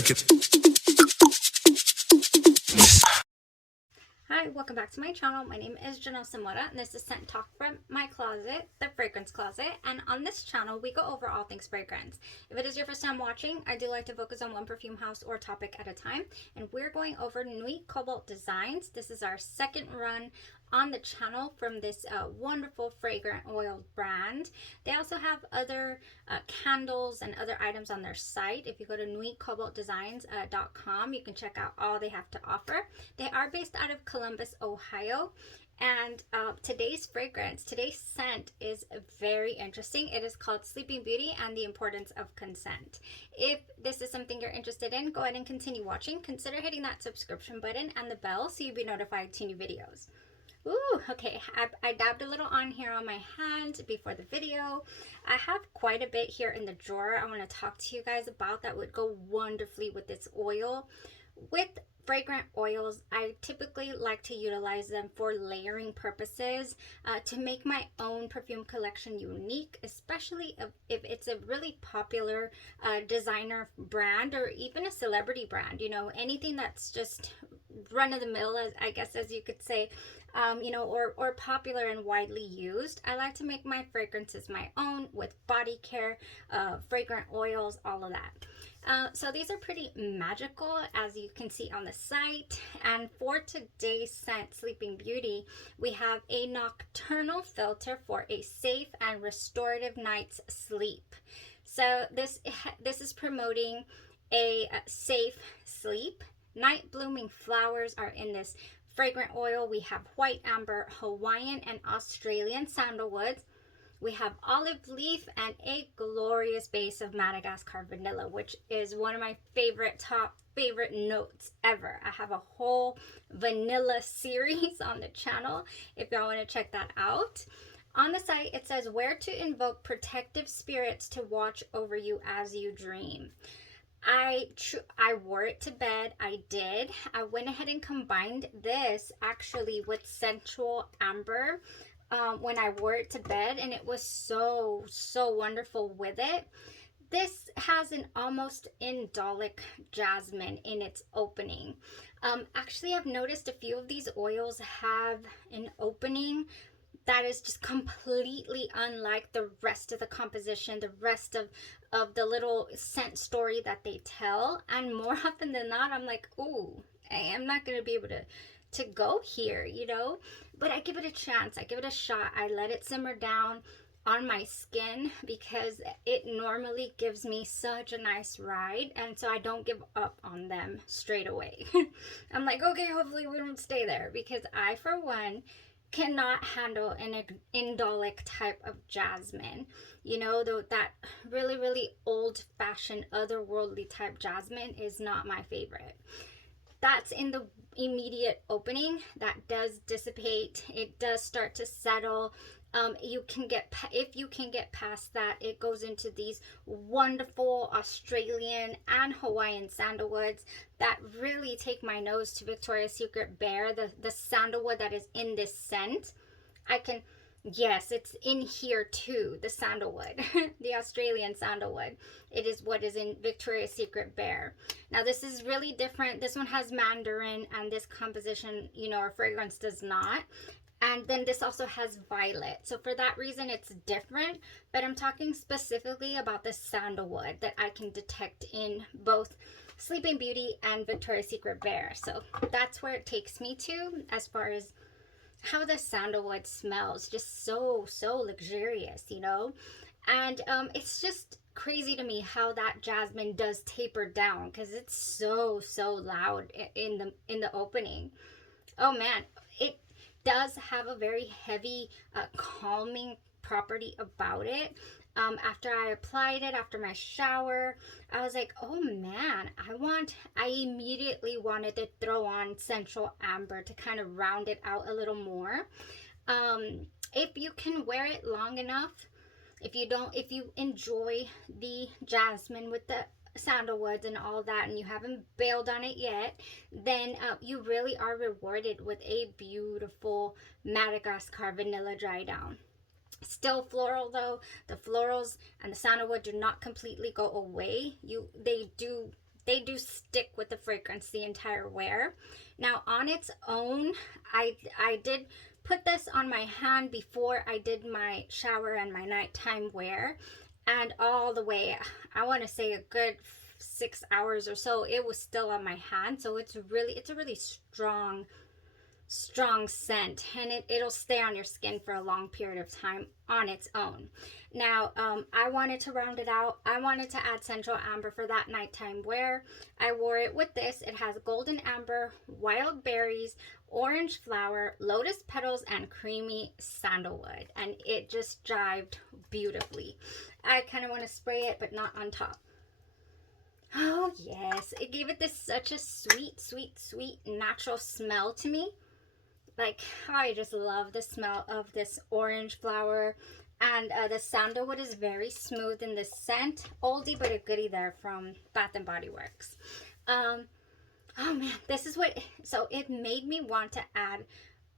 check it. Hi, welcome back to my channel. My name is Janelle Samora, and this is Scent Talk from my closet, the fragrance closet. And on this channel, we go over all things fragrance. If it is your first time watching, I do like to focus on one perfume house or topic at a time. And we're going over NUI COBALT Designs. This is our second run on the channel from this wonderful fragrant oil brand. They also have other candles and other items on their site. If you go to NUICOBALTDesigns.com, you can check out all they have to offer. They are based out of Columbus, Ohio. And today's scent is very interesting. It is called Sleeping Beauty and the Importance of Consent. If this is something you're interested in, go ahead and continue watching. Consider hitting that subscription button and the bell so you'll be notified to new videos. Ooh, okay, I dabbed a little on here on my hand before the video. I have quite a bit here in the drawer I want to talk to you guys about that would go wonderfully with this oil. With fragrant oils, I typically like to utilize them for layering purposes to make my own perfume collection unique, especially if it's a really popular designer brand or even a celebrity brand, you know, anything that's just run-of-the-mill, I guess, as you could say, you know, or popular and widely used. I like to make my fragrances my own with body care, fragrant oils, all of that. So these are pretty magical, as you can see on the site. And for today's scent, Sleeping Beauty, we have a nocturnal filter for a safe and restorative night's sleep. So this is promoting a safe sleep. Night blooming flowers are in this fragrant oil. We have white amber, Hawaiian, and Australian sandalwoods. We have olive leaf and a glorious base of Madagascar vanilla, which is one of my top favorite notes ever. I have a whole vanilla series on the channel if y'all want to check that out. On the site, it says where to invoke protective spirits to watch over you as you dream. I wore it to bed. I did. I went ahead and combined this actually with sensual amber when I wore it to bed, and it was so wonderful with it. This has an almost indolic jasmine in its opening. Actually, I've noticed a few of these oils have an opening that is just completely unlike the rest of the composition, the rest of the little scent story that they tell. And more often than not, I'm like, ooh, I'm not going to be able to go here, you know? But I give it a chance. I give it a shot. I let it simmer down on my skin because it normally gives me such a nice ride, and so I don't give up on them straight away. I'm like, okay, hopefully we don't stay there, because I, for one, cannot handle an indolic type of jasmine. You know, that really old-fashioned otherworldly type jasmine is not my favorite. That's in the immediate opening. That does dissipate. It does start to settle. If you can get past that, it goes into these wonderful Australian and Hawaiian sandalwoods that really take my nose to Victoria's Secret Bear, the sandalwood that is in this scent. Yes, it's in here too, the sandalwood, the Australian sandalwood. It is what is in Victoria's Secret Bear. Now this is really different. This one has mandarin, and this composition, you know, or fragrance does not. And then this also has violet. So for that reason, it's different. But I'm talking specifically about the sandalwood that I can detect in both Sleeping Beauty and Victoria's Secret Bear. So that's where it takes me to as far as how the sandalwood smells. Just so luxurious, you know? And it's just crazy to me how that jasmine does taper down, because it's so loud in the opening. Oh man, it does have a very heavy calming property about it. After I applied it, after my shower, I was like, oh man, I immediately wanted to throw on sensual amber to kind of round it out a little more. If you can wear it long enough, if you enjoy the jasmine with the sandalwoods and all that, and you haven't bailed on it yet, then you really are rewarded with a beautiful Madagascar vanilla dry down. Still floral though. The florals and the sandalwood do not completely go away. They do they do stick with the fragrance the entire wear. Now on its own, I did put this on my hand before I did my shower and my nighttime wear, and all the way, I want to say a good 6 hours or so, it was still on my hand. So it's a really strong scent, and it'll stay on your skin for a long period of time on its own. Now I wanted to round it out. I wanted to add Central Amber for that nighttime wear. I wore it with this. It has golden amber, wild berries, orange flower, lotus petals, and creamy sandalwood, and it just jived beautifully. I kind of want to spray it, but not on top. Oh yes, it gave it this such a sweet natural smell to me. Like, I just love the smell of this orange flower, and the sandalwood is very smooth in the scent. Oldie but a goodie there from Bath and Body Works. Oh man, this is what, so it made me want to add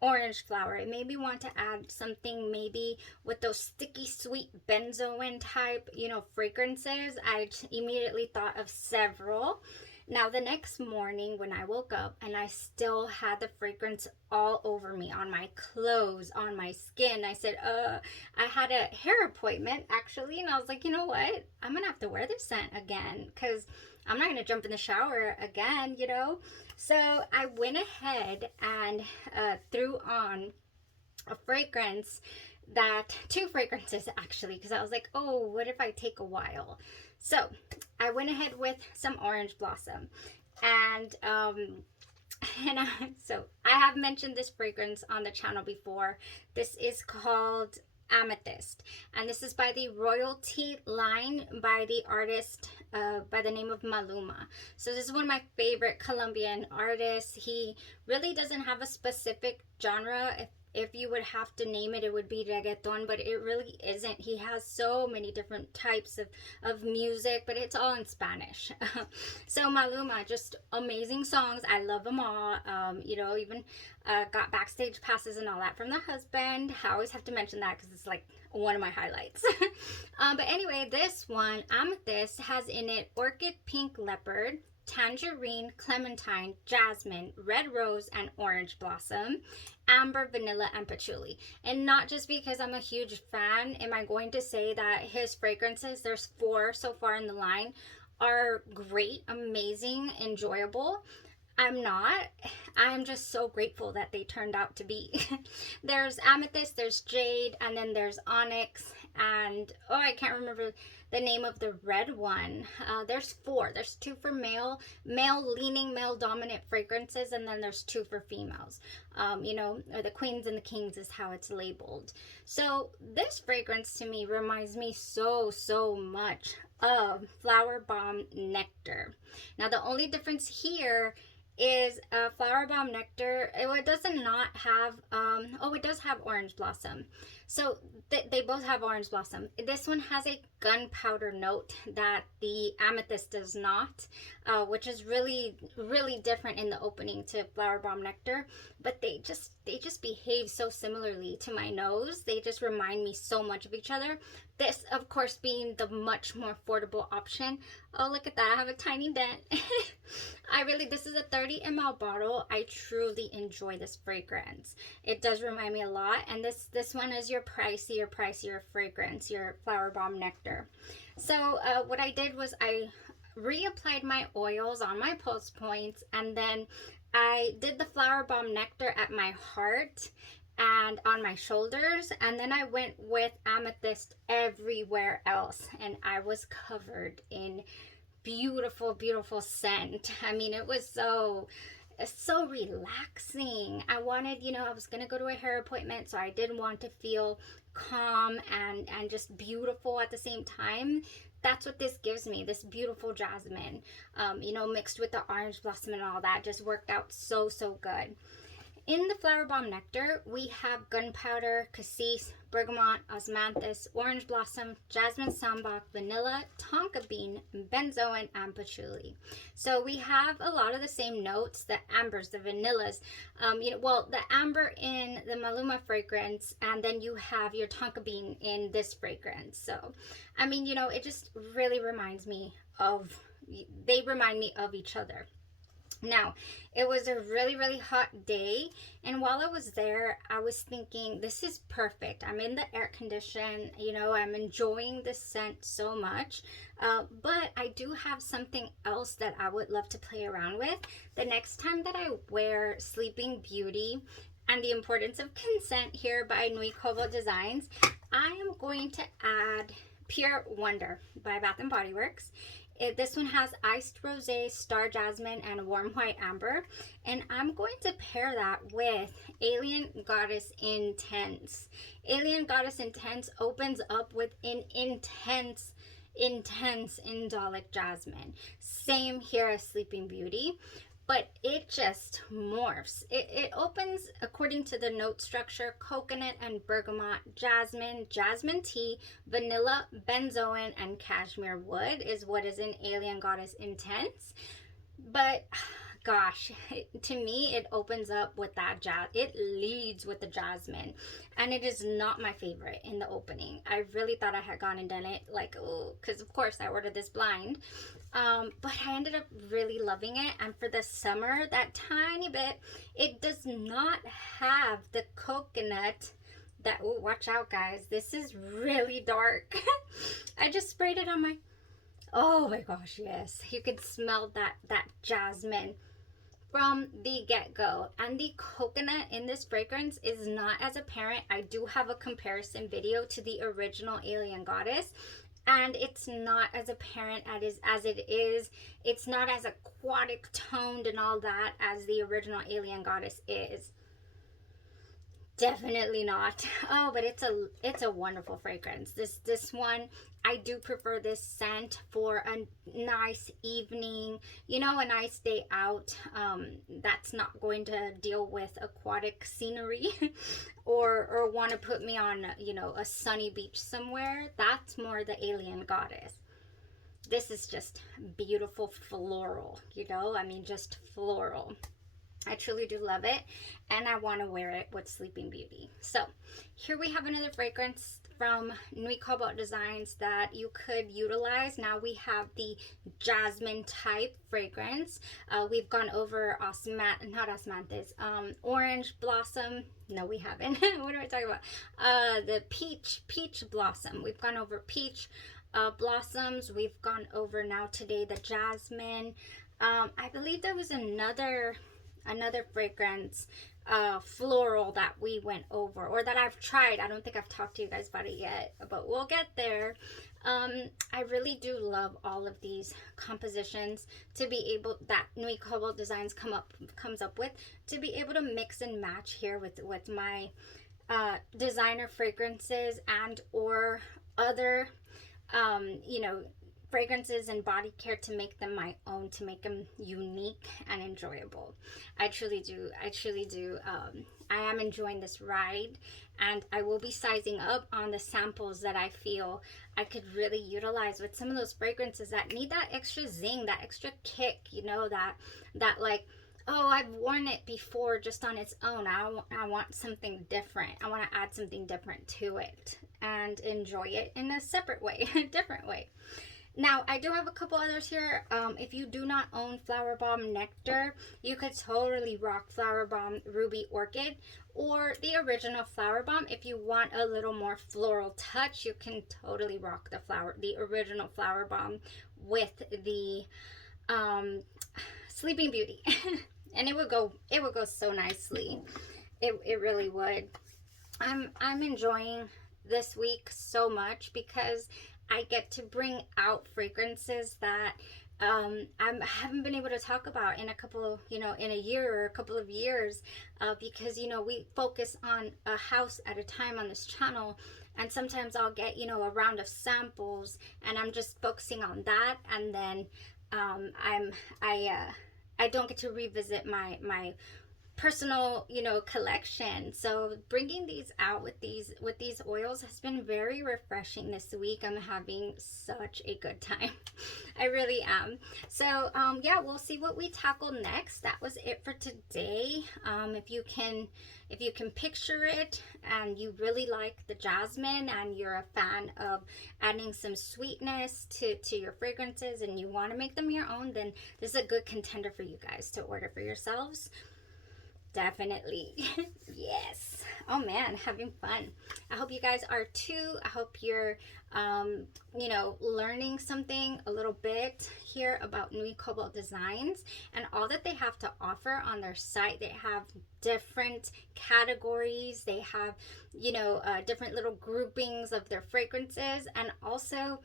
orange flower. It made me want to add something maybe with those sticky sweet benzoin type, you know, fragrances. I immediately thought of several. Now the next morning when I woke up, and I still had the fragrance all over me, on my clothes, on my skin, I said, I had a hair appointment actually, and I was like, you know what, I'm gonna have to wear this scent again, because I'm not gonna jump in the shower again, you know. So I went ahead and threw on a fragrance, two fragrances actually, because I was like, oh, what if I take a while? So I went ahead with some orange blossom, and so I have mentioned this fragrance on the channel before. This is called Amethyst, and this is by the Royalty line by the artist by the name of Maluma. So this is one of my favorite Colombian artists. He really doesn't have a specific genre. If you would have to name it, it would be reggaeton, but it really isn't. He has so many different types of music, but it's all in Spanish. So Maluma, just amazing songs. I love them all. You know, even got backstage passes and all that from the husband. I always have to mention that because it's like one of my highlights. But anyway, this one, Amethyst, has in it orchid pink leopard, tangerine, clementine, jasmine, red rose, and orange blossom, amber, vanilla, and patchouli. And not just because I'm a huge fan am I going to say that his fragrances, there's 4 so far in the line, are great, amazing, enjoyable. I'm just so grateful that they turned out to be. There's amethyst, there's jade, and then there's onyx, and oh, I can't remember the name of the red one. There's 4. There's 2 for male leaning, male dominant fragrances, and then there's 2 for females. You know, or the queens and the kings is how it's labeled. So this fragrance to me reminds me so much of Flowerbomb Nectar. Now the only difference here is Flowerbomb Nectar, it does not have, oh, it does have orange blossom. So they both have orange blossom. This one has a gunpowder note that the amethyst does not, which is really different in the opening to Flowerbomb Nectar. But they just behave so similarly to my nose. They just remind me so much of each other. This, of course, being the much more affordable option. Oh, look at that. I have a tiny dent. This is a 30 ml bottle. I truly enjoy this fragrance. It does remind me a lot. And this one is your pricier fragrance, your Flowerbomb Nectar. So what I did was I reapplied my oils on my pulse points, and then I did the Flowerbomb Nectar at my heart and on my shoulders, and then I went with amethyst everywhere else, and I was covered in beautiful scent. I mean, it was so relaxing. I wanted, you know, I was gonna go to a hair appointment, so I did want to feel calm and just beautiful at the same time. That's what this gives me, this beautiful jasmine, you know, mixed with the orange blossom and all that. Just worked out so good. In the Flowerbomb Nectar, we have gunpowder, cassis, bergamot, osmanthus, orange blossom, jasmine sambac, vanilla, tonka bean, benzoin, and patchouli. So we have a lot of the same notes, the ambers, the vanillas, you know, well, the amber in the Maluma fragrance, and then you have your tonka bean in this fragrance. So, I mean, you know, it just really reminds me of they remind me of each other. Now, it was a really, really hot day, and while I was there, I was thinking, this is perfect. I'm in the air condition, you know, I'm enjoying the scent so much, but I do have something else that I would love to play around with. The next time that I wear Sleeping Beauty and the Importance of Consent here by NUI COBALT Designs, I am going to add Pure Wonder by Bath & Body Works. This one has Iced Rosé, Star Jasmine, and Warm White Amber. And I'm going to pair that with Alien Goddess Intense. Alien Goddess Intense opens up with an intense indolic jasmine. Same here as Sleeping Beauty, but it just morphs. It opens, according to the note structure, coconut and bergamot, jasmine, jasmine tea, vanilla, benzoin, and cashmere wood is what is in Alien Goddess Intense. But gosh, to me, it opens up with that it leads with the jasmine, and it is not my favorite in the opening. I really thought I had gone and done it, like, oh, because of course I ordered this blind, but I ended up really loving it. And for the summer, that tiny bit, it does not have the coconut that, oh, watch out guys, this is really dark. I just sprayed it on my, oh my gosh, yes, you can smell that jasmine from the get-go. And the coconut in this fragrance is not as apparent. I do have a comparison video to the original Alien Goddess, and it's not as apparent as it is. It's not as aquatic toned and all that as the original Alien Goddess is. Definitely not. Oh, but it's a wonderful fragrance. This one, I do prefer this scent for a nice evening, you know, a nice day out. That's not going to deal with aquatic scenery or want to put me on, you know, a sunny beach somewhere. That's more the Alien Goddess. This is just beautiful floral, you know, I mean, just floral. I truly do love it, and I want to wear it with Sleeping Beauty. So here we have another fragrance from NUI COBALT Designs that you could utilize. Now we have the jasmine type fragrance. We've gone over orange blossom. No, we haven't. What am I talking about? The peach blossom. We've gone over peach blossoms. We've gone over now today the jasmine. I believe there was another fragrance, floral, that we went over, or that I've tried. I don't think I've talked to you guys about it yet, but we'll get there. I really do love all of these compositions to be able, that NUI COBALT Designs comes up with, to be able to mix and match here with my designer fragrances and or other you know, fragrances and body care, to make them my own, to make them unique and enjoyable. I truly do. I am enjoying this ride, and I will be sizing up on the samples that I feel I could really utilize with some of those fragrances that need that extra zing, that extra kick, you know, that like, oh, I've worn it before just on its own. I want something different. I want to add something different to it and enjoy it in a separate way, a different way. Now, I do have a couple others here. If you do not own Flowerbomb Nectar, you could totally rock Flowerbomb Ruby Orchid, or the original Flowerbomb. If you want a little more floral touch, you can totally rock the original Flowerbomb with the Sleeping Beauty. And it would go so nicely. It really would. I'm enjoying this week so much because I get to bring out fragrances that I haven't been able to talk about in a couple of, you know, in a year or a couple of years, because, you know, we focus on a house at a time on this channel, and sometimes I'll get, you know, a round of samples and I'm just focusing on that, and then I don't get to revisit my personal, you know, collection. So bringing these out with these oils has been very refreshing this week. I'm having such a good time. I really am. So yeah, we'll see what we tackle next. That was it for today. If you can picture it and you really like the jasmine and you're a fan of adding some sweetness to your fragrances and you want to make them your own, then this is a good contender for you guys to order for yourselves. Definitely. Yes. Oh man, having fun. I hope you guys are too. I hope you're you know, learning something a little bit here about NUI COBALT Designs and all that they have to offer on their site. They have different categories. They have, you know, different little groupings of their fragrances, and also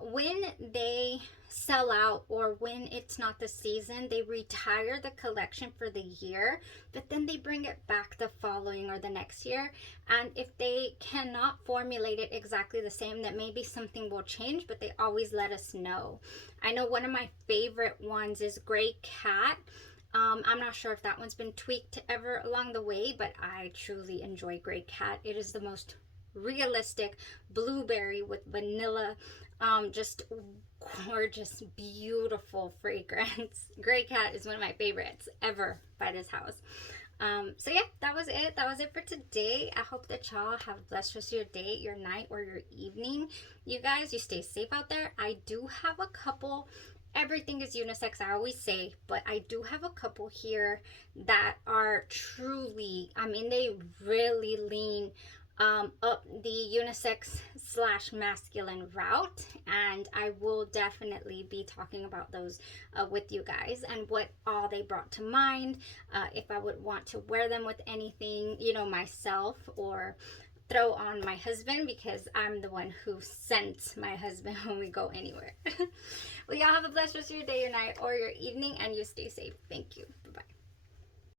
when they sell out or when it's not the season, they retire the collection for the year, but then they bring it back the following or the next year. And if they cannot formulate it exactly the same, then maybe something will change, but they always let us know. I know one of my favorite ones is Gray Cat. I'm not sure if that one's been tweaked ever along the way, but I truly enjoy Gray Cat. It is the most realistic blueberry with vanilla, just gorgeous, beautiful fragrance. Gray Cat is one of my favorites ever by this house. So yeah, that was it for today. I hope that y'all have a blessed rest of your day, your night, or your evening. You guys, you stay safe out there. I do have a couple, everything is unisex, I always say, but I do have a couple here that are truly, I mean, they really lean up the unisex / masculine route, and I will definitely be talking about those with you guys and what all they brought to mind, if I would want to wear them with anything, you know, myself, or throw on my husband, because I'm the one who scents my husband when we go anywhere. Well, y'all have a blessed rest of your day, your night, or your evening, and you stay safe. Thank you. Bye-bye.